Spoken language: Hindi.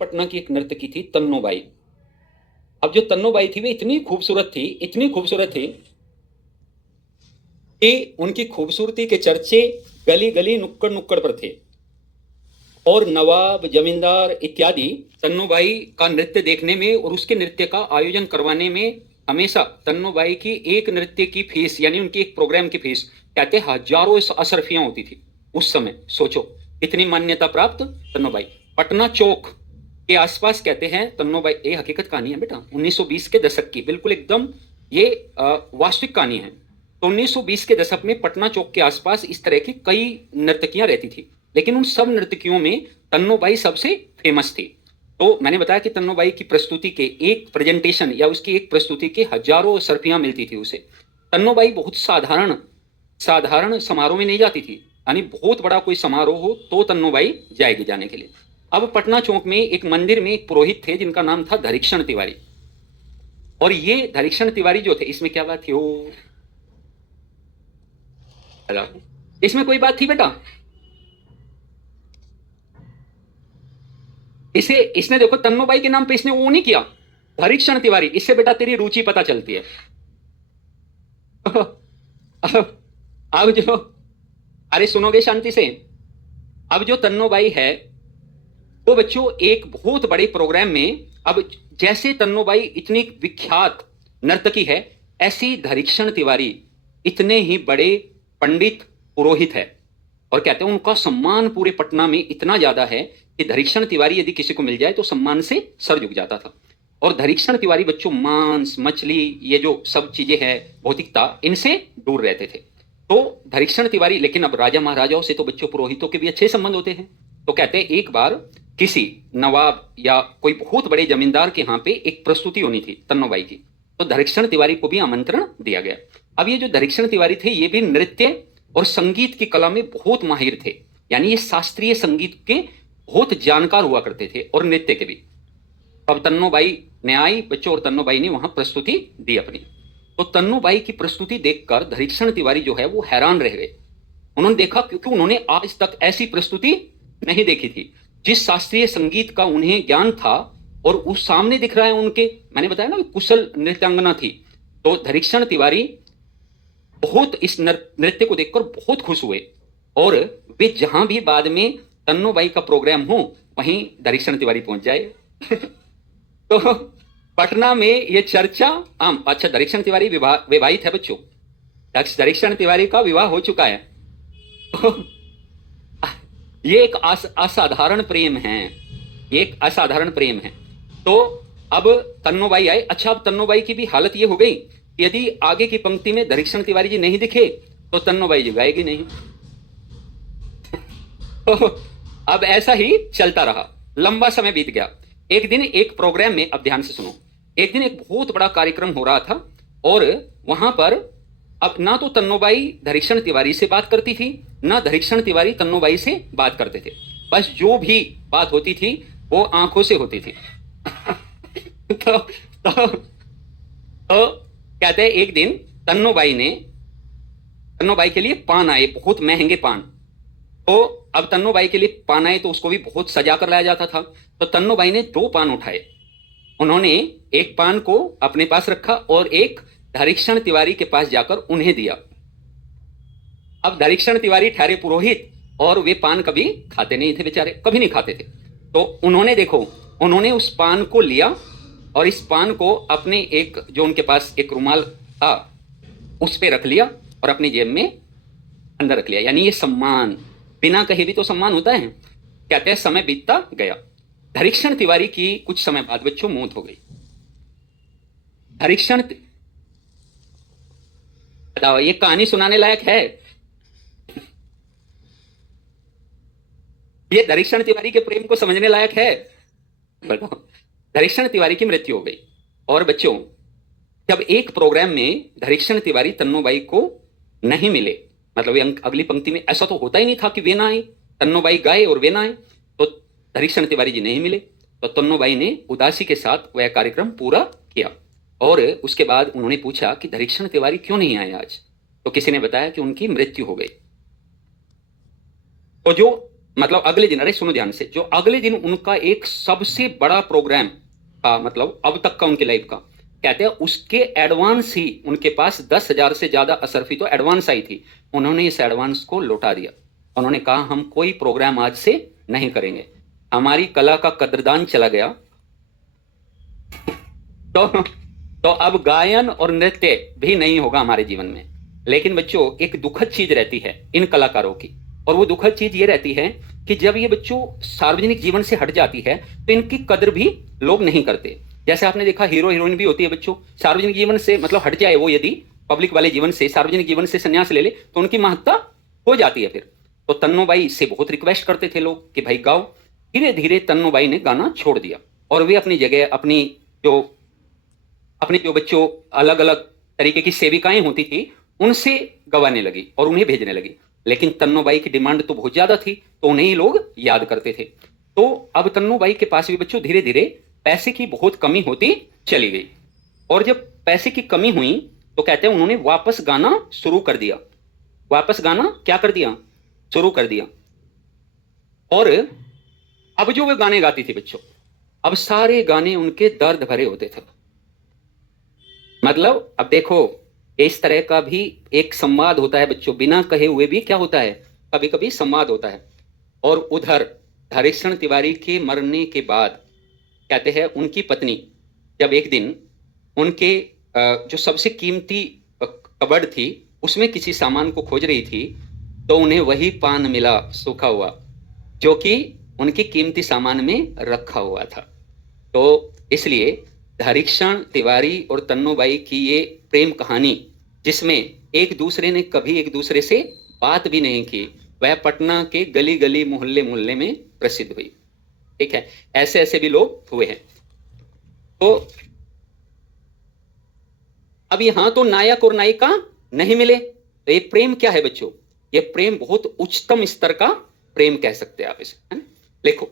पटना की एक नर्तकी थी तन्नूबाई। अब जो तन्नूबाई थी वे इतनी खूबसूरत थी, इतनी खूबसूरत थी कि उनकी खूबसूरती के चर्चे गली गली नुक्कड़ नुक्कड़ पर थे। और नवाब, जमींदार इत्यादि तन्नूबाई का नृत्य देखने में और उसके नृत्य का आयोजन करवाने में हमेशा तन्नूबाई की एक नृत्य की फीस, यानी उनकी एक प्रोग्राम की फीस, कहते हजारों असरफियां होती थी उस समय। सोचो इतनी मान्यता प्राप्त तन्नूबाई। पटना चौक के आसपास कहते हैं तन्नूबाई, ये हकीकत कहानी है बेटा, 1920 के दशक की, बिल्कुल एकदम ये वास्तविक कहानी है। तो 1920 के दशक में पटना चौक के आसपास इस तरह की कई नर्तकियां रहती थी, लेकिन उन सब नर्तकियों में तन्नूबाई सबसे फेमस थी। तो मैंने बताया कि तन्नूबाई की प्रस्तुति के एक प्रेजेंटेशन या उसकी एक प्रस्तुति के हजारों सरफियां मिलती थी उसे। तन्नूबाई बहुत साधारण साधारण समारोह में नहीं जाती थी, यानी बहुत बड़ा कोई समारोह हो तो तन्नूबाई जाएगी जाने के लिए। अब पटना चौक में एक मंदिर में एक पुरोहित थे जिनका नाम था धरीक्षण तिवारी। और ये धरीक्षण तिवारी जो थे, इसमें क्या बात थी? ओ इसमें कोई बात थी बेटा? इसे इसने देखो तन्नूबाई के नाम पे इसने वो नहीं किया, धरीक्षण तिवारी। इससे बेटा तेरी रुचि पता चलती है। अब जो, अरे सुनोगे शांति से। अब जो तन्नूबाई है वो बच्चों एक बहुत बड़े प्रोग्राम में, अब जैसे तन्नूबाई इतनी विख्यात नर्तकी है, ऐसी धरीक्षण तिवारी इतने ही बड़े पंडित पुरोहित है। और कहते हैं उनका सम्मान पूरे पटना में इतना ज्यादा है कि धरीक्षण तिवारी यदि किसी को मिल जाए तो सम्मान से सर झुक जाता था। और धरीक्षण तिवारी बच्चों मांस, मछली, ये जो सब चीजें हैं भौतिकता, इनसे दूर रहते थे। तो धरीक्षण तिवारी, लेकिन अब राजा महाराजाओं से तो बच्चों पुरोहितों के भी अच्छे संबंध होते हैं। तो कहते हैं एक बार किसी नवाब या कोई बहुत बड़े जमींदार के यहाँ पे एक प्रस्तुति होनी थी तन्नूबाई की, तो धरीक्षण तिवारी को भी आमंत्रण दिया गया। अब ये जो धरीक्षण तिवारी थे ये भी नृत्य और संगीत की कला में बहुत माहिर थे, यानी ये शास्त्रीय संगीत के बहुत जानकार हुआ करते थे और नृत्य के भी। अब तन्नूबाई ने आई बच्चों, और तन्नूबाई ने वहां प्रस्तुति दी अपनी। तो तन्नूबाई की प्रस्तुति देखकर धरीक्षण तिवारी जो है वो हैरान रह गए। उन्होंने देखा, क्योंकि उन्होंने आज तक ऐसी प्रस्तुति नहीं देखी थी। जिस शास्त्रीय संगीत का उन्हें ज्ञान था और उस सामने दिख रहा है उनके, मैंने बताया ना कुशल नृत्यांगना थी। तो धरीक्षण तिवारी बहुत इस नृत्य को देखकर बहुत खुश हुए, और वे जहां भी बाद में तन्नूबाई का प्रोग्राम हो वहीं धरीक्षण तिवारी पहुंच जाए। तो पटना में ये चर्चा आम। अच्छा, धरीक्षण तिवारी विवाहित है बच्चों, धरीक्षण तिवारी का विवाह हो चुका है। ये एक असाधारण प्रेम है, ये एक असाधारण प्रेम है। तो अब तन्नूबाई आए। अच्छा, अब तन्नूबाई की भी हालत ये हो गई, यदि आगे की पंक्ति में धरीक्षण तिवारी जी नहीं दिखे तो तन्नूबाई जी गाएगी नहीं। तो अब ऐसा ही चलता रहा, लंबा समय बीत गया। एक दिन एक प्रोग्राम में, अब ध्यान से सुनो, एक दिन एक बहुत बड़ा कार्यक्रम हो रहा था, और वहां पर अब ना तो तन्नूबाई धरीक्षण तिवारी से बात करती थी, ना धरीक्षण तिवारी तन्नूबाई से बात करते थे। बस जो भी बात होती थी वो आंखों से होती थी। तो कहते हैं एक दिन तन्नूबाई के लिए पान आए, बहुत महंगे पान। तो अब तन्नूबाई के लिए पान आए तो उसको भी बहुत सजा कर लाया जाता था। तो तन्नूबाई ने 2 पान उठाए। उन्होंने एक पान को अपने पास रखा और एक धरीक्षण तिवारी के पास जाकर उन्हें दिया। अब धरीक्षण तिवारी ठहरे पुरोहित, और वे पान कभी खाते नहीं थे बेचारे, कभी नहीं खाते थे। तो उन्होंने देखो, उन्होंने उस पान को लिया और इस पान को अपने एक, जो उनके पास एक रुमाल था उस पे रख लिया और अपनी जेब में अंदर रख लिया। यानी ये सम्मान, बिना कहे भी तो सम्मान होता है। कहते हैं समय बीतता गया। धरीक्षण तिवारी की कुछ समय बाद बच्चों मौत हो गई। धरीक्षण, बताओ ये कहानी सुनाने लायक है? ये धरीक्षण तिवारी के प्रेम को समझने लायक है? बताओ। धरीक्षण तिवारी की मृत्यु हो गई। और बच्चों, जब एक प्रोग्राम में धरीक्षण तिवारी तन्नूबाई को नहीं मिले, मतलब अगली पंक्ति में ऐसा तो होता ही नहीं था कि वे ना आए, तन्नूबाई गाए और वे ना आए, तो धरीक्षण तिवारी जी नहीं मिले। तो तन्नूबाई ने उदासी के साथ वह कार्यक्रम पूरा किया। और उसके बाद उन्होंने पूछा कि धरीक्षण तिवारी क्यों नहीं आए आज? तो किसी ने बताया कि उनकी मृत्यु हो गई। तो जो मतलब अगले दिन, अरे सुनो ध्यान से, जो अगले दिन उनका एक सबसे बड़ा प्रोग्राम था, मतलब अब तक का उनकी लाइफ का, कहते हैं उसके एडवांस ही उनके पास 10,000 से ज्यादा असरफी तो एडवांस आई थी। उन्होंने इस एडवांस को लौटा दिया। उन्होंने कहा हम कोई प्रोग्राम आज से नहीं करेंगे, हमारी कला का कदरदान चला गया। तो अब गायन और नृत्य भी नहीं होगा हमारे जीवन में। लेकिन बच्चों एक दुखद चीज रहती है इन कलाकारों की, और वो दुखद चीज ये रहती है कि जब ये बच्चों सार्वजनिक जीवन से हट जाती है तो इनकी कदर भी लोग नहीं करते। जैसे आपने देखा हीरो हीरोइन भी होती है बच्चों, सार्वजनिक जीवन से मतलब हट जाए वो, यदि पब्लिक वाले जीवन से सार्वजनिक जीवन से संन्यास ले ले तो उनकी महत्ता हो जाती है फिर। तो तन्नो बाई से बहुत रिक्वेस्ट करते थे लोग कि भाई गाओ। धीरे धीरे तन्नो बाई ने गाना छोड़ दिया और वे अपनी जगह अपनी जो बच्चों अलग अलग तरीके की सेविकाएं होती थी उनसे गवाने लगी और उन्हें भेजने लगी। लेकिन तन्नो बाई की डिमांड तो बहुत ज्यादा थी, तो उन्हें ही लोग याद करते थे। तो अब तन्नो बाई के पास भी बच्चों धीरे धीरे पैसे की बहुत कमी होती चली गई, और जब पैसे की कमी हुई तो कहते हैं उन्होंने वापस गाना शुरू कर दिया। वापस गाना क्या कर दिया? शुरू कर दिया। और अब जो वे गाने गाती थी बच्चों, अब सारे गाने उनके दर्द भरे होते थे। मतलब अब देखो इस तरह का भी एक संवाद होता है बच्चों, बिना कहे हुए भी क्या होता है, कभी कभी संवाद होता है। और उधर हरीशचंद्र तिवारी के मरने के बाद कहते हैं उनकी पत्नी जब एक दिन उनके जो सबसे कीमती कबर्ड थी उसमें किसी सामान को खोज रही थी, तो उन्हें वही पान मिला सूखा हुआ जो कि उनके कीमती सामान में रखा हुआ था। तो इसलिए हरीशचंद्र तिवारी और तन्नो बाई की ये प्रेम कहानी, जिसमें एक दूसरे ने कभी एक दूसरे से बात भी नहीं की, वह पटना के गली गली मोहल्ले मोहल्ले में प्रसिद्ध हुई। ठीक है, ऐसे ऐसे भी लोग हुए हैं। तो अब यहां तो नायक और नायिका नहीं मिले, तो ये प्रेम क्या है बच्चों? ये प्रेम बहुत उच्चतम स्तर का प्रेम कह सकते हैं आप इसे, है ना? लिखो